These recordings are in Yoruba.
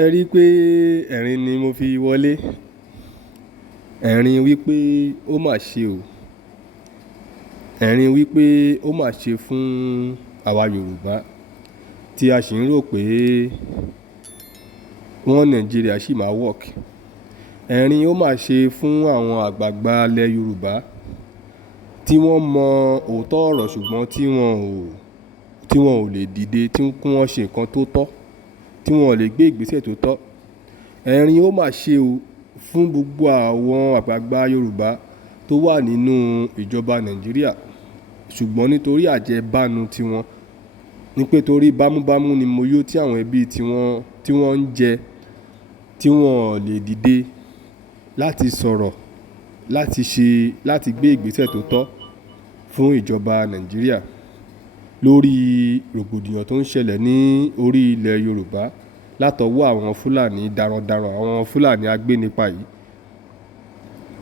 ẹ rí i pé ẹ̀rín ni mo fi wọlé, ẹ̀rín wípé ó mà ṣe o, ẹ̀rín wípé ó mà ṣe fún àwa Yorùbá tí a sì ń rò pé wọ́n Nàìjíríà sì máa work. Ẹ̀rín ó mà ṣe fún àwọn àgbààgbà ilẹ̀ Yorùbá tí wọ́n mọ òótọ́ ọ̀rọ̀ ṣùgbọ́n tí wọ́n ò lè dìde tí wọ́n ṣe nǹkan tó tọ́, tí wọ́n ò lè gbé ìgbésẹ̀ tó tọ́. Ẹ̀rín ó mà ṣe o fún gbogbo àwọn àgbààgbà Yorùbá tó wà nínú ìjọba Nàìjíríà ṣùgbọ́n nítorí àjẹbánu tiwọn, ní pé torí bámúbámú ni mo yó tí àwọn ẹbí tí wọ́n ń jẹ, tí wọ́n ò lè dìde láti sọ̀rọ̀, láti gbé ìgbésẹ̀ tó tọ́ fún ìjọba Nàìjíríà lórí rògbòdìyàn tó ń ṣẹlẹ̀ ní orí ilẹ̀ Yorùbá látọwọ́ àwọn Fúlàní darandaran, àwọn Fúlàní agbénipa yìí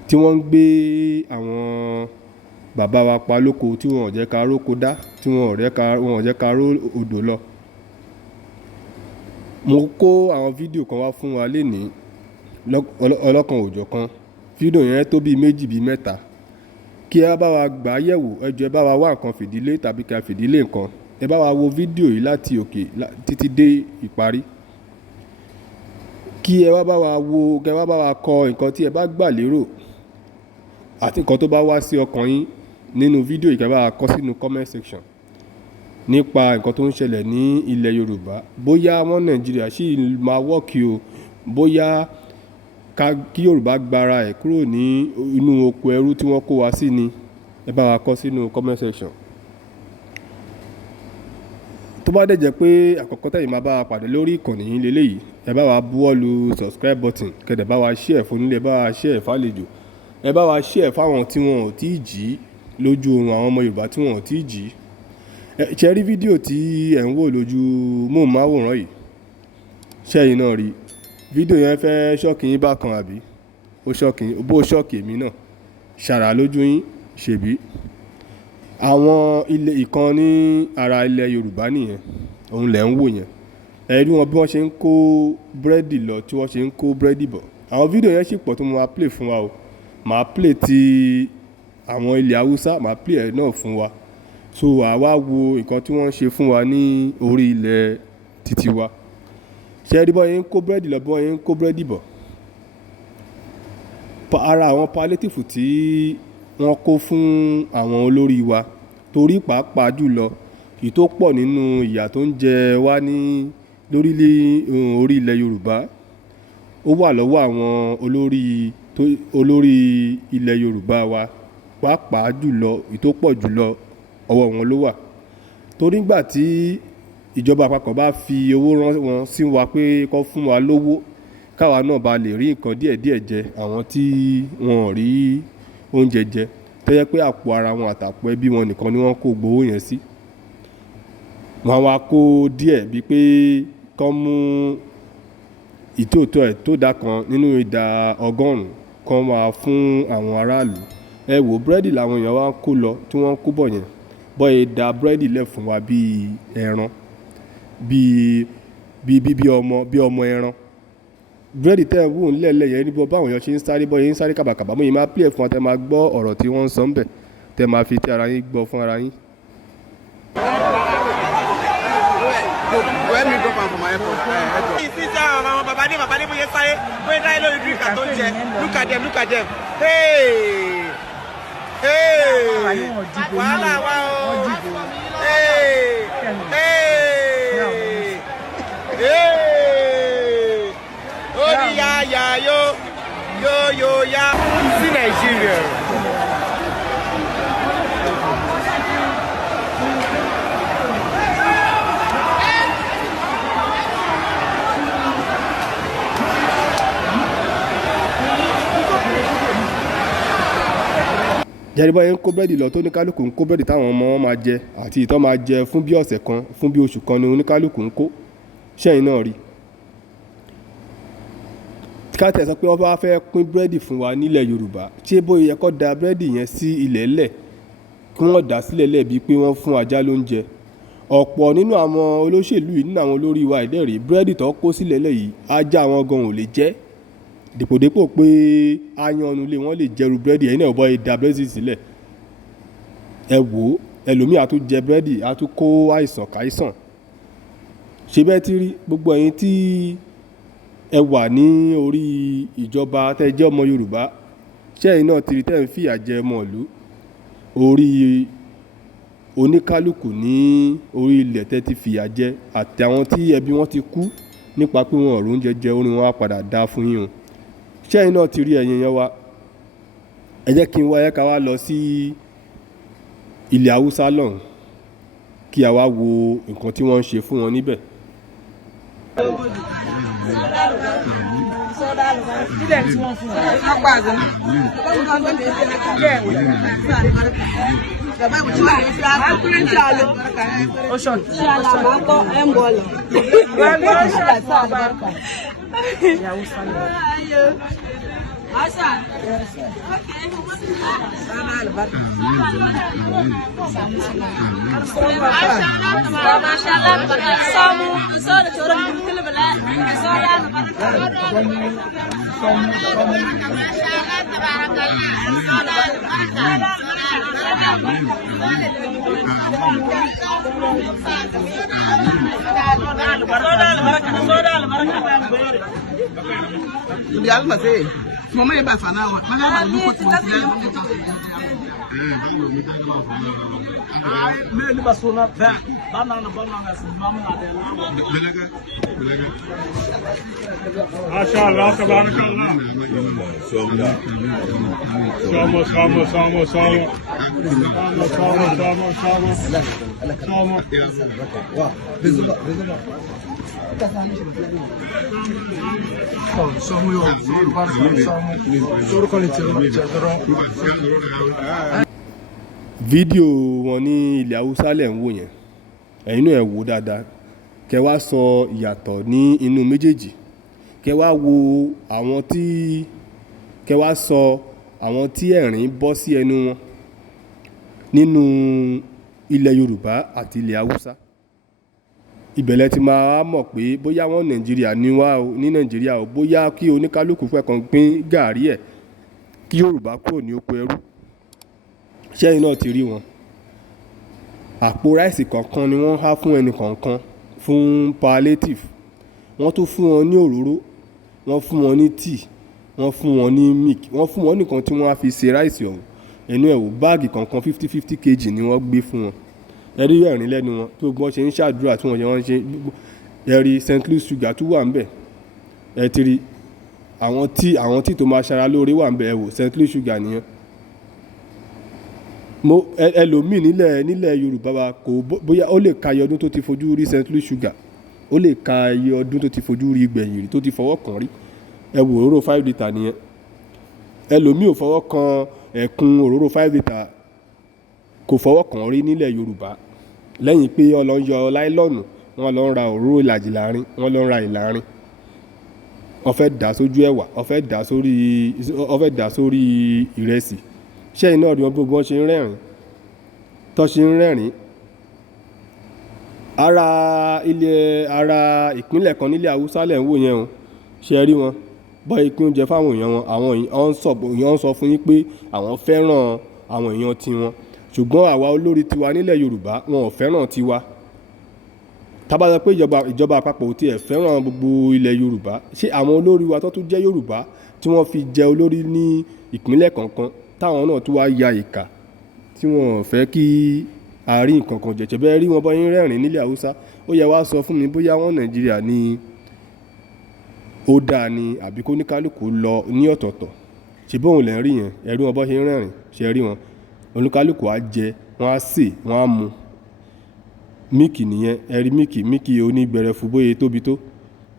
tí wọ́n ń gbé àwọn bàbá wa pa lóko tí wọ́n ò jẹ́ ká róko dá, tí wọ́n ò jẹ́ ká ró odò lọ. Mo kó àwọn fídíò kan wá fún wa lénìí ọlọ́kan òjọ̀kan. Fídíò yẹn tó bí méjì bí mẹ́ta. Kí ẹ bá wa gbà yẹ̀wò, ẹ jọ̀ọ́ ẹ bá wa wá nǹkan fìdílé tàbí ká fìdílé nǹkan. Ẹ bá wa wo fídíò yìí láti òkè títí dé ìparí. Kí ẹ wá bá wa wo, kí ẹ wá bá wa kọ nǹkan tí ẹ bá gbà lérò àti nǹkan tó bá wá sí ọkàn yín nínú fídíò yìí, kí ẹ bá wa kọ sínú comment section nípa nǹkan tó ń ṣẹlẹ̀ ní ilẹ̀ Yorùbá. Bóyá wọ́n Nàìjíríà sì máa wọ́ọ̀kì o, bóyá kí Yorùbá gbára ẹ̀ kúrò ní inú oko ẹrú tí wọ́n kó wa sí ni, ẹ bá wa kọ sínú comment section. Tó bá dẹ̀ jẹ́ pé àkọ́kọ́ tẹ̀yin máa bá wa pàdé lórí ìkànnì yìí lélẹ́yìí, ẹ bá wa buwọ́ lu subscribe button, kẹ́dẹ̀ bá wa share fún nílé, ẹ bá wa share fàlejò, ẹ bá wa share fáwọn tí wọn ò tí ì jí lójú oorun, àwọn ọmọ Yorùbá tí wọn ò tí ì jí. Ṣé rí fídíò tí ẹ̀ ń wò lójú móhùnmáwòrán yìí? Ṣẹ́yìn náà rí fídíò yẹn fẹ́ ṣọ́ọ̀kì yín bákan àbí? Ó ṣọ́ọ̀kì yín, bó ṣọ́ọ̀kì èmi náà ṣàrà lójú yín ṣèbí. Àwọn ìkan ní ara ilẹ̀ Yorùbá nìyẹn, òun lẹ̀ ń wò yẹn. Ẹ rí wọn bí wọ́n ṣe ń kó búrẹ́dì lọ, tí wọ́n ṣe ń kó búrẹ́dì bọ̀. Àwọn fídíò yẹn sì pọ̀ tó mo máa play fún wa o. Màá play ti àwọn ilẹ̀ Haúsá, màá play ẹ̀ náà fún wa. So àwa wo nǹkan tí wọ́n ń ṣe fún wa ní orí ilẹ̀ títí wa. Ṣé rí bọ́ yẹn ń kó búrẹ́dì lọ, bọ́ yẹn ń kó búrẹ́dì bọ̀. Ara àwọn palliative tí wọ́n kó fún àwọn olórí wa, torí pàápàá jùlọ èyí tó pọ̀ nínú ìyà tó ń jẹ wá ní orí ilẹ̀ Yorùbá, ó wà lọ́wọ́ àwọn olórí ilẹ̀ Yorùbá wa, pàápàá jùlọ èyí tó pọ̀ jùlọ ọwọ́ wọn ló wà. Torí nígbà tí ìjọba àpapọ̀ bá fi owó rán wọn sí wa pé kó fún wa lówó káwa náà bá lè rí nǹkan díẹ̀díẹ̀ jẹ, àwọn tí wọn ò rí oúnjẹ jẹ, tó yẹ pé àpò ara wọn àtàpọ̀ ẹbí wọn nìkan ni wọ́n kó gbowó yẹn sí. Wọ́n wá kó díẹ̀ bíi pé kán mú ìtóòtọ́ ẹ̀ tó dá kan nínú ìdá 100 kan máa fún àwọn aráàlú. Ẹ wò búrẹ́dì làwọn èèyàn wá ń kó lọ tí wọ́n ń kó bọ̀ yẹn. Bọ́ ẹ da búrẹ́dì lẹ̀ fún wa bíi ẹran, bíi ọmọ ẹran. Búrẹ́dì tẹ́ ẹ̀ wò ń lẹ̀lẹ̀ yẹn níbo báwọn èèyàn ṣe ń sáré, bọ́ yẹn ń sáré kàbàkàbà, mo yìí máa play fún wa, tẹ́ máa gbọ́ ọ̀rọ̀ tí wọ́n ń sọ ń bẹ̀, tẹ́ máa fi tí ara yín gbọ́ fún ara yín. Look at them. Hey! Wàhálà wa o! Odi ya yo ya sí Nàìjíríà. Jẹ́rìí yẹn ń kó búrẹ́dì lọ tó oníkálùkù ń kó búrẹ́dì táwọn ọmọ wọn máa jẹ àti ìtọ́ máa jẹ fún bí ọ̀sẹ̀ kan, fún bí oṣù kan ni oníkálùkù ń kó. Ṣẹ́yìn náà rí. Káàtẹ̀ sọ pé wọ́n bá fẹ́ pín búrẹ́dì fún wa nílẹ̀ Yorùbá, ṣé bóyá yẹ kó da búrẹ́dì yẹn sí ilẹ̀ lẹ̀ kí wọ́n dà sílẹ̀ lẹ̀ bíi pé wọ́n fún ajá lóúnjẹ. ọ̀pọ̀ nínú àwọn olóṣèlú yìí, nínú àwọn olórí wa ìdẹ́rìí búrẹ́dì tó kó sílẹ̀ lẹ́yìn ajá wọn gan ò lè jẹ́ dèpòdépò pé ayannu lé wọ́n lè jẹ́rú búrẹ́dì ẹ̀yin náà bọ́ ẹ da búrẹ́dì sílẹ̀ ẹ wò ó ẹlòmíì á tún jẹ búrẹ́dì á tún kó àìsàn káìsàn ṣe bẹ́ẹ̀ ti rí gbogbo ẹ̀yin tí ẹ wà ní orí ìjọba tẹ́ jẹ́ ọmọ Yorùbá ṣẹ́yìn náà ti rí tẹ́ ń fìyà jẹ ọmọ ìlú orí oníkálukú ní orí ilẹ̀ tẹ́ ti fìyà jẹ àti àwọn tí ẹbí wọn ti kú nípa pé wọn ọ̀rọ̀ oúnjẹ jẹ orin wọn á padà dá fún yín o ṣẹ́yìn náà ti rí ẹ̀yin yẹn wa ẹ jẹ́ kí n wáyé ká wá lọ sí ilẹ̀ Haúsá lọ́hùn kí a wá wo nǹkan tí wọ́n ń ṣe fún wọn níbẹ̀. Mama ya ba fana wa mana ba lu ko twa ya me ni ba sona ba na mama na de mashallah tabarakallah fídíò wọn ní ilẹ̀ Haúsá lẹ̀ ń wò yẹn ẹ̀yin náà ẹ wò dáadáa kẹ wá sọ ìyàtọ̀ ní inú méjèèjì kẹ wá wo àwọn tí kẹ wá sọ àwọn tí ẹ̀rín bọ́ sí ẹnu wọn nínú ilẹ̀ Yorùbá àti ilẹ̀ Haúsá ìbẹ̀lẹ̀ ti máa mọ̀ pé bóyá wọ́n Nàìjíríà ní wá o ní Nàìjíríà o bóyá kí oníkálukú fẹ́ kan pín gàárì ẹ̀ kí Yorùbá kúrò ní oko ẹrú ṣẹ́yìn náà ti rí wọn àpò ráìsì kọ̀ọ̀kan ni wọ́n há fún ẹnì kọ̀ọ̀kan fún palliative wọ́n tún fún wọn ní òróró wọ́n fún wọn ní tíì wọ́n fún wọn ní milk wọ́n fún wọn nìkan tí wọ́n á fi ṣe ráìsì ọ̀hún ẹnu ẹ̀ wò báàgì kọ̀ọ̀kan 50 kg ni wọ́n gbé fún wọn ẹ̀rí ẹ̀rín lẹ́nu wọn tó gbọ́n ṣe ń ṣàdúrà tí wọ́n ṣe ẹ̀rí St. Louis sugar tún wà ńbẹ̀ ẹ̀ ti rí àwọn tí tó máa ṣara lóore wà ńbẹ̀ ẹ̀ wò St. Louis sugar nìyẹn ẹlòmíì nílẹ̀ Yorùbá wa kò bóyá ó lè ka iye ọdún tó ti fojú rí St. Louis sugar ó lè ka iye ọdún tó ti fojú rí gbẹ̀yìn rí tó ti fọwọ́ kàn rí ẹ wò òróró 5 litre nìyẹn ẹlòmíì ò fọwọ́ kan ẹ̀kún òróró 5 litre kò fọwọ́ kàn rí nílẹ̀ Yorùbá lẹ́yìn pé wọ́n lọ ń yọ láìlọ́ọ̀nù wọ́n lọ ń ra òróró ìlàjì láàrin wọ́n lọ ń ra ìlàrin wọ́n fẹ́ dà sójú ẹ̀wà wọ́n fẹ́ dà sórí ìrẹsì ṣẹ́yìn náà rí wọn gbogbo wọn ṣe ń rẹ́rìn tó ṣe ń rẹ́rìn ara ìpínlẹ̀ kan nílẹ̀ Haúsá lẹ̀ ń wò yẹn o ṣe rí wọn bọ́ ìpín oúnjẹ fáwọn èèyàn wọn àwọn èèyàn sọ fún yín pé àwọn fẹ́ràn àwọn èèyàn tiwọn ṣùgbọ́n àwa olórí tiwa nílẹ̀ Yorùbá wọn ò fẹ́ràn tiwa tábà sọ pé ìjọba àpapọ̀ ò tiẹ̀ fẹ́ràn gbogbo ilẹ̀ Yorùbá ṣé àwọn olórí wa tó tún jẹ́ Yorùbá tí wọ́n fi jẹ olórí ní ìpínlẹ̀ kọ̀ọ̀kan táwọn náà tún wá ya ìkà tí wọ́n fẹ́ kí àárín nǹkan kan jẹ̀jẹ̀ bẹ́ẹ̀ rí wọn bọ́ yín rẹ́rìn nílẹ̀ Haúsá ó yẹ wá sọ fún mi bóyá wọn Nàìjíríà ni ó dáa ni àbí kó ní kálukú lọ ní ọ̀tọ̀ọ̀tọ̀ ṣe bóun lẹ́ ń rí yẹn ẹ̀rí wọn bọ́ ṣe ń rẹ́rìn ṣe rí wọn oníkálukú á jẹ wọn á sè wọn á mu míìkì nìyẹn ẹ̀rí míìkì onígbẹrẹfu bóyá tóbi tó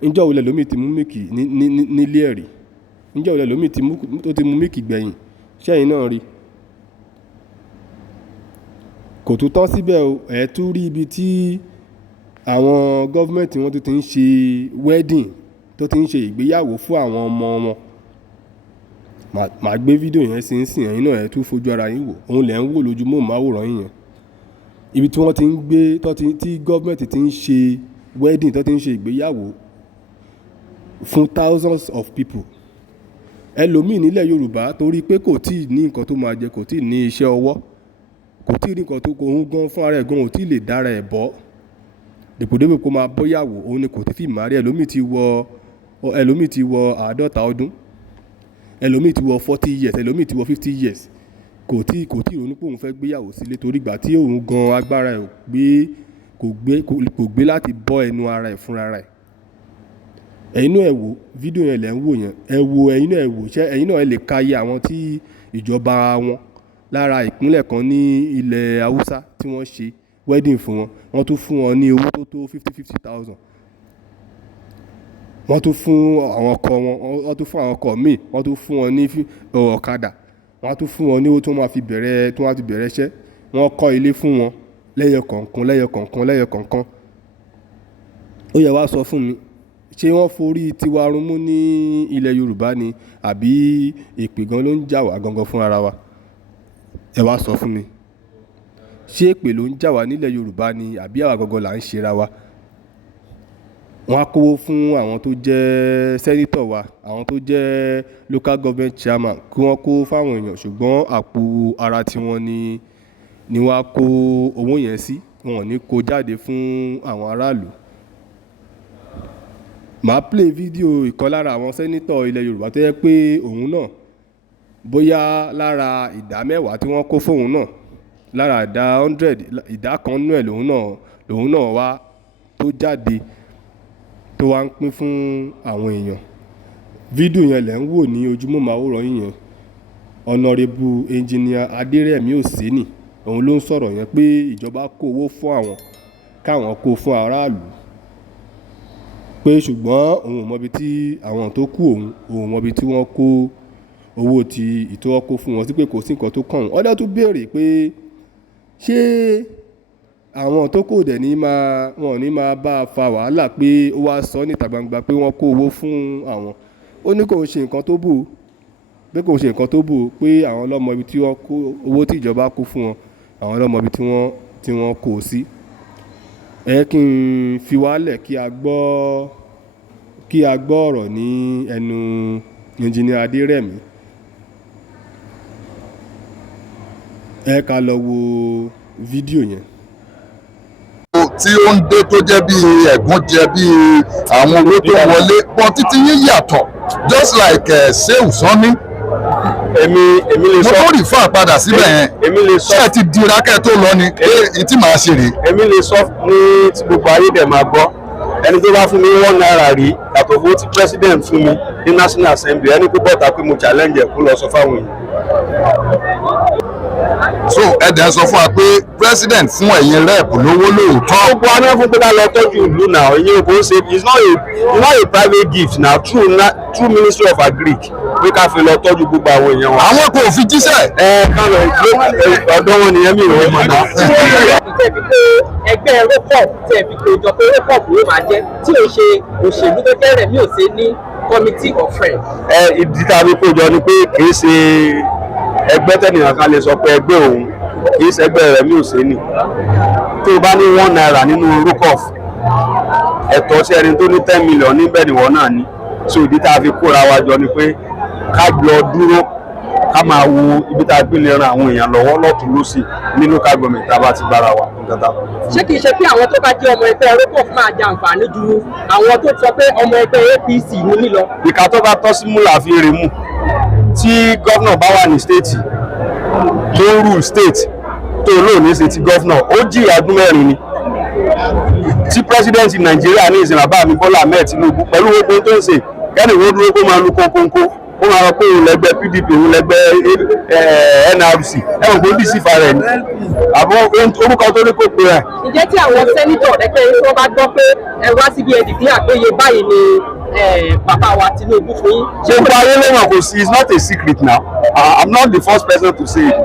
ńjọ́ wo lẹ́lòmíì ti mú míìkì nílé ẹ̀rí ńjọ́ wo lẹ́lòmíì tó ti mú míìkì gbẹ̀yìn ṣẹ́yìn náà rí kò tún tán síbẹ̀ o ẹ̀ tún rí ibi tí àwọn gọ́fúmẹ̀ntì wọn tó ti ń ṣe wedding tó ti ń ṣe ìgbéyàwó fún àwọn ọmọ wọn màá gbé fídíò yẹn sí ń sìn ẹ̀yin náà ẹ̀ tún fojú ara yín wò òun lẹ̀ ń wò lójú móhùnmáwòrán yín yẹn ibi tí wọ́n ti ń gbé tí gọ́ọ̀mẹ̀ntì ti ń ṣe wedding tó ti ń ṣe ìgbéyàwó fún thousands of people. Ẹlòmíì nílẹ̀ Yorùbá torí pé kò tí ì ní nǹkan tó máa jẹ, kò tí ì ní iṣẹ́ ọwọ́, kò tí ì ní nǹkan tó òun gan fún ara ẹ̀ gan ò tí ì lè dára ẹ̀ bọ́ dèpòdépò kó máa bọ́yàwó, òun ni kò tí ì má rí. Ẹlòmíì ti wọ 50 ọdún, ẹlòmíì ti wọ 40 years, ẹlòmíì ti wọ 50 years, kò tí ì ronú pé òun fẹ́ gbéyàwó sílé torí ìgbà tí òun gan agbára ẹ̀ kò gbé láti bọ́ ẹnu ara ẹ̀ fúnra rẹ̀. Ẹ̀yin náà ẹ wò fídíò yẹn lẹ̀ ń wò yẹn, ẹ̀yin náà ẹ wò ṣé ẹ̀yin náà ẹ lè ka iye àwọn tí ìjọba wọn lára ìpínlẹ̀ kan ní ilẹ̀ Haúsá tí wọ́n ṣe wedding fún wọn, wọ́n tún fún wọn ní owó tó 50,000. Wọ́n tún fún àwọn ọkọ wọn, wọ́n tún fún àwọn ọkọ míì, wọ́n tún fún wọn ní ọ̀kadà, wọ́n tún fún wọn ní owó tó máa fi bẹ̀rẹ̀ iṣẹ́, wọ́n kọ́ ilé fún wọn lẹ́yọ kọ̀ọ̀kan. Ó yẹ wá sọ fún mi, ṣé wọ́n forí tiwa rúnmú ní ilẹ̀ Yorùbá ni àbí èpè gan ló ń jà wá gangan fún ara wa? Ẹ wá sọ fún mi, ṣé èpè ló ń jà wá nílẹ̀ Yorùbá ni àbí àwa gangan là ń ṣera wa? Wọ́n á kówó fún àwọn tó jẹ́ sẹ́nítọ̀ wa, àwọn tó jẹ́ local government chairman kí wọ́n kó fáwọn èèyàn, ṣùgbọ́n àpò ara tiwọn ni wọ́n á kó owó yẹn sí, wọn ò ní kó jáde fún àwọn aráàlú. Màá play fídíò ìkan lára àwọn sẹ́nítọ̀ ilẹ̀ Yorùbá tó yẹ pé òun náà bóyá lára ìdá 10 tí wọ́n kó fóun náà, lára ìdá 100 ìdá kan nú ẹ̀ lòun náà wá tó jáde tó wá ń pín fún àwọn èèyàn. Fídíò yẹn lẹ̀ ń wò ní ojúmọ́màwòrán yẹn. Honourable Engineer Adérẹ̀mí Òsénì òun ló ń sọ̀rọ̀ yẹn pé ìjọba kó owó fún àwọn káwọn kó fún aráàlú, pé ṣùgbọ́n òun ò mọbi tí àwọn tó kú òun mọbi tí wọ́n kó owó tí ìtọ́wọ́ kó fún wọn sí, pé kò sí nǹkan tó kàn wọ́n. Ọdẹ tún béèrè pé ṣé àwọn tó kò dẹ̀ wọn ò ní máa bá a fa wàhálà pé ó wá sọ níta gbangba pé wọ́n kó owó fún àwọn. Ó ní kò ń ṣe nǹkan tó bù, pé àwọn ọlọ́mọ ibi tí wọ́n kó owó tí ìjọba kó fún wọn, àwọn ọlọ́mọ ibi tí wọ́n kó sí. Ẹ kí n fi wálẹ̀ kí a gbọ́ ọ̀rọ̀ ní ẹnu Engineer Adérẹ̀mí. Ẹ ká lọ wo fídíò yẹn. Tí ó ń dé tó jẹ́ bí ẹ̀gún jẹ bí àwọn owó tó wọlé bọ́ títí yín yàtọ̀ just like Ṣéhù Sànní. Èmi lè sọ. Mo tó rí fún àpadà síbẹ̀ yẹn. Èmi lè sọ. Ṣé ẹ ti dira kẹ́ tó lọ ni pé tí màá ṣe rè? Èmi lè sọ ní tí gbogbo ayé dẹ̀ máa gbọ́. Ẹni tó bá fún mi £1 rí yàtọ̀ fún tí president fún mi ní National Assembly, ẹni pé bọ́ta pé mo challenge ẹ̀ kó lọ sọ fáwọn èèyàn. So ẹ̀dẹ̀ sọ fún wa pé president fún ẹ̀yin rep lówó lóòótọ́. Gbogbo aná fún pé ká lọ tọ́jú ìlú náà, ìyẹn kò ń ṣe it's not a private gift na through Ministry of Agric pé ká fi lọ tọ́jú gbogbo àwọn èèyàn wa. Àwọn kò fi jíṣẹ́. Káàlọ̀ ọ̀dọ́ wọn nìyẹn mi ìwé mọ̀ náà. Ẹgbẹ́ rọ́pọ̀ tẹ̀ fi pé ìjọ pé rọ́pọ̀ ló máa jẹ́ tí ò ṣe òṣèlú tó jẹ́ Rẹ̀mí Òsénì ní committee of friends. Ìdí tá a fi kójọ ni pé kì í ṣe ẹgbẹ́ tẹ́nìyàn kan lè sọ pé ẹgbẹ́ òun, kì í ṣe ẹgbẹ́ Rẹ̀mí Òsénì. Tó o bá ní £1 nínú rúkọ̀f, ẹ̀tọ́ sí ẹni tó ní 10 million níbẹ̀ nìwọ náà ní. So ìdí tá a fi kóra wa jọ ni pé ká jọ dúró ká máa wo ibi tá a gbé lè ran àwọn èèyàn lọ́wọ́ lọ́tùn lósì ní local government tá a bá ti bára wa nǹkan tá. Ṣé kìí ṣe pé àwọn tó bá jẹ́ ọmọ ẹgbẹ́ rọ́pọ̀ máa jẹ àǹfààní ju àwọn tó sọ pé ọmọ ẹgbẹ́ APC ní nílọ? Ìka tó bá tọ́ sí mú là fi rè mú. Tí gọ́vnà bá wà ní stéètì tó ń rule state tó lóòní ṣe ti gọ́vnà, ó jìyà ọdún 4 ni. Tí pírẹsidẹ́ǹtì Nàìjíríà ní ìsìn bàbá mi Bọ́lá Ahmed Tinubu pẹ̀lú gbogbo tó ń ṣe kẹ́ni ìwé dúró kó máa lu kónkónkó, ó máa rọ pé òun lẹ́gbẹ́ PDP, òun lẹ́gbẹ́ NRC, ẹ̀wọ̀n kò dì sí farẹ̀ ni. Àbọ̀ orúkọ tó ní kò pé rẹ̀. Ǹjẹ́ tí àwọn sẹ́nítọ̀ ẹgbẹ́ yìí wọ́n bá gbọ́ pé ẹ wá síbi ẹ̀dìgbé àgbéyé báyìí ni bàbá wa Tinubu fún yín? Ṣé gbogbo ayé lẹ́wọ̀n kò sí? It's not a secret now. I'm not the first person to say it.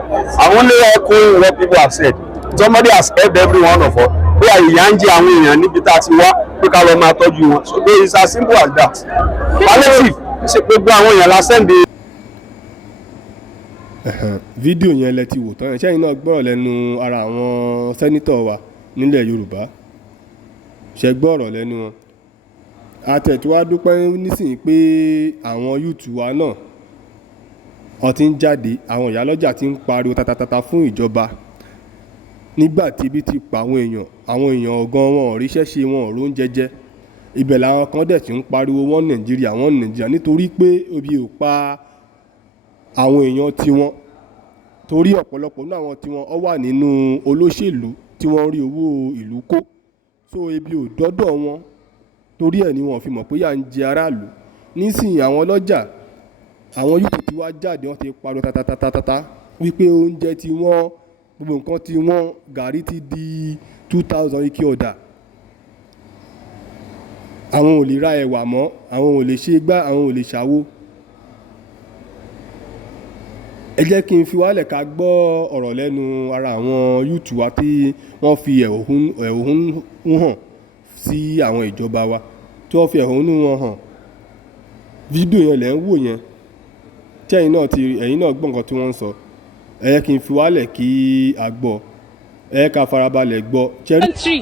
I only echo what people have said. Somebody has helped every one of us. Pé ìyà ń jẹ àwọn èèyàn níbi tá a ti wá pé ká lọ máa tọ́jú wọn. So it's as simple as that. Palliative ṣe gbogbo àwọn èèyàn la send. Fídíò yẹn lẹ ti wò tán yẹn, ṣẹ́yìn náà gbọ́rọ̀ lẹ́nu ara àwọn sẹ́nítọ̀ wa nílẹ̀ Yorùbá, ṣe gbọ́rọ̀ lẹ́nu wọn. Àtẹ̀tí wá dúpẹ́ nísìnyí pé àwọn yúùtù wa náà ó ti ń jáde, àwọn ìyálọ́jà ti ń pariwo tatatata fún ìjọba nígbà tí ibi ti pa àwọn èèyàn ọ̀gán wọn ò ríṣẹ́ ṣe, wọn ò róúnjẹ jẹ. Ibẹ̀ làwọn kan dẹ̀ ti ń pariwo wọ́n Nàìjíríà nítorí pé ebi ò pa àwọn èèyàn tiwọn, torí ọ̀pọ̀lọpọ̀ nínú àwọn tiwọn ó wà nínú olóṣèlú tí wọ́n rí owó ìlú kó, so ebi ò dọ́dọ̀ wọn, torí ẹ̀ ni wọ́n fi mọ̀ pé yà ń jẹ aráàlú. Nísìnyí àwọn ọlọ́jà, àwọn yúùtù tí wá jáde wọ́n ti pariwo tatatata wípé oúnjẹ ti wọ́n, gbogbo nǹkan ti wọ́n, gàrí ti di 2000 ike ọ̀dà, àwọn ò lè ra ẹ̀wà mọ́, àwọn ò lè ṣe gbá, àwọn ò lè ṣàwo. Ẹ jẹ́ kí n fi wálẹ̀ ká gbọ́ ọ̀rọ̀ lẹ́nu ara àwọn yúùtù wa tí wọ́n fi ẹ̀hónú hàn sí àwọn ìjọba wa, tí wọ́n fi ẹ̀hónú wọn hàn. Fídíò yẹn lẹ́ ń wò yẹn, tí ẹ̀yin náà gbọ́ nǹkan tí wọ́n ń sọ. Ẹ jẹ́ kí n fi wálẹ̀ kí a gbọ́, ẹ jẹ́ ká farabalẹ̀ gbọ́. Country,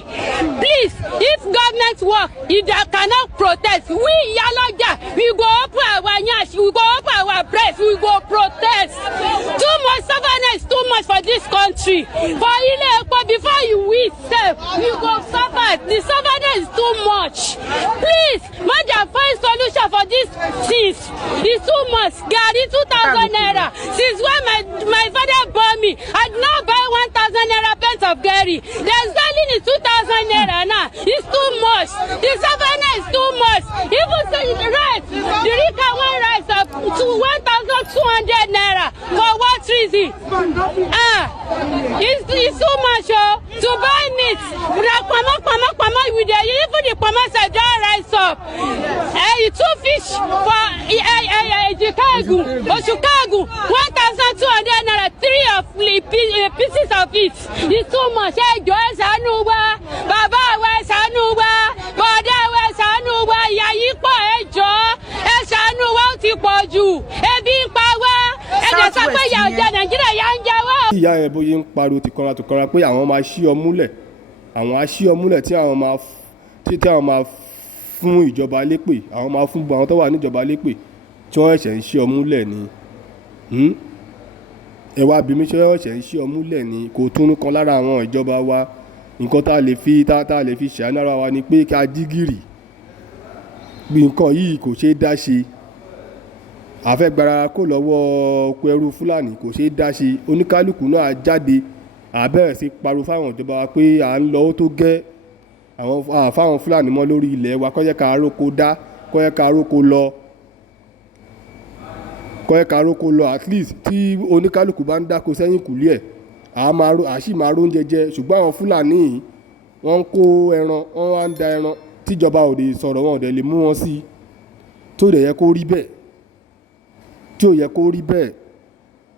please, if government work, if they cannot protest, we Yaloja, we go open our nyash, we go open our press, we go protest. Too much suffering, too much for this country. For Ilé Yoruba, before we save, we go suffer. The suffering is too much. Please, make them find solution for this things. It's too much. Gari 2,000 naira. Since when my father bought me, I did not buy 1,000 naira pence of Gari. They're selling it 2,000 naira now. It's too much. The suffering is too much. Even the rice, the Rika one rice up to 1,200 naira. For what reason? It's too much to buy meat. With the even the pama said that rice up. Two fish for Chicago, 1,200 naira. 3 of pieces of it. It's too much. Joy Sanuba, Baba West Sanuba, Boda West Sanuba, Yayipo Ejo, Sanuba Tipoju, Ebi Power, and the Sapaya Nigeria Yanjawa. Ìyá ẹ̀ bóyá ń pariwo tìkanra pé àwọn máa ṣí ọmúlẹ̀, àwọn á ṣí ọmúlẹ̀ tí àwọn máa fún ìjọba lépè, àwọn máa fún àwọn tó wà níjọba lépè tí wọ́n ẹ̀ṣẹ̀ ń ṣí ọmúlẹ̀ ni. Ẹ wá bí mi ṣe ẹ̀ṣẹ̀ ń ṣí ọmúlẹ̀ ni, kò túnú kan lára àwọn ìjọba wa. Nǹkan tá a lè fi ṣàánú ara wa ni pé ká dígìrì bí nǹkan yìí kò ṣeé dá ṣe. Àfẹ́gbára kò lọ́wọ́ oko ẹrú Fúlàní kò ṣeé dá ṣe. Oníkálùkù náà jáde àbẹ̀rẹ̀ sí pariwo fáwọn ìjọba wa pé à ń lọ ó tó gẹ́ fáwọn Fúlàní mọ́ lórí ilẹ̀ wa, kó jẹ́ ká róko dá, kó jẹ́ ká róko lọ, at least tí oníkálùkù bá ń dáko sẹ́yìn kùlé ẹ̀ àṣì máa róúnjẹ jẹ. Ṣùgbọ́n àwọn Fúlàní yìí wọ́n ń kó ẹran, wọ́n wá ń da ẹran tíjọba ò lè sọ̀rọ̀, wọn ò dẹ̀ lè mú wọn sí, tó dẹ̀ yẹ kó rí bẹ́ẹ̀, tí ò yẹ kó rí bẹ́ẹ̀.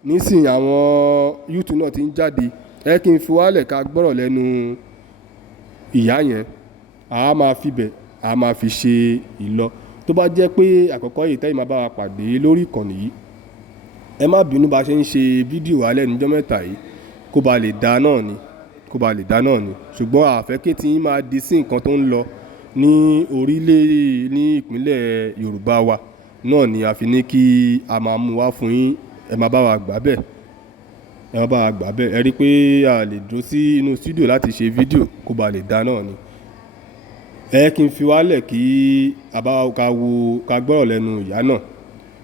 Nísìnyí àwọn yúùtù náà ti ń jáde. Ẹ kí n fi wálẹ̀ ká gbọ́rọ̀ lẹ́nu ìyá yẹn, a máa fi ṣe ìlọ. Tó bá jẹ́ pé àkọ́kọ́ yìí tẹ́yìn máa bá wa pàdé lórí ìkànnì yìí, ẹ má bínú bá ṣe ń ṣe fídíò alẹ́ níjọ́ mẹ́ta yìí, kó ba lè dá náà ni. Ṣùgbọ́n àfẹ́kẹ́ tí yín máa di sí nǹkan tó ń lọ ní ìpínlẹ̀ Yorùbá wa náà ni a fi ní kí a máa mú wá fún yín. Ẹ máa bá wa gbà bẹ́ẹ̀, ẹ rí pé a lè dúró sí inú stúdíò láti ṣe fídíò, kó ba lè dá náà ni. Ẹ kí n fi wálẹ̀ kí ká gbọ́rọ̀ lẹ́nu ìyá náà.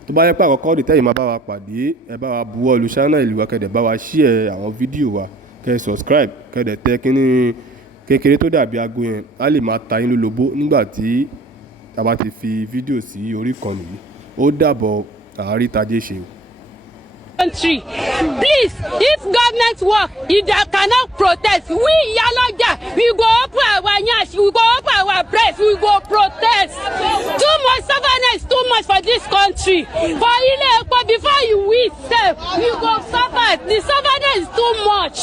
Tó bá yẹ pé àkọ́kọ́ rí tẹ́yìn máa bá wa pàdé, ẹ bá wa buwọ́ lu channel ìlú wa, kẹ́dẹ̀ bá wa share àwọn fídíò wa, kẹ́ subscribe, kẹ́dẹ̀ tẹ kíní kékeré tó dàbí aago yẹn, á lè máa ta yín lólobó nígbà tí a bá ti fi fídíò sí orí ìkànnì yìí. Ó dàbọ̀, àárítajé ṣe. Country, please, if government work, if they cannot protest, we Yaloja, we go open our nyash, we go open our press, we go protest. Too much suffering, too much for this country. For Ilé Yoruba, before we save, we go suffer. The suffering is too much.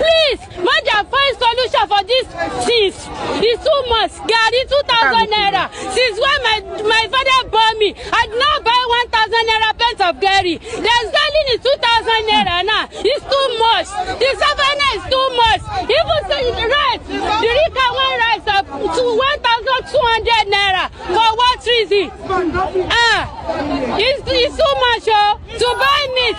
Please, make them find solution for this things. It's too much. Gari 2,000 naira. Since when my father bought me, I did not buy 1,000 naira pence of Gari. They're selling it 2,000 naira. 200 naira. For what reason? It's too much to buy meat.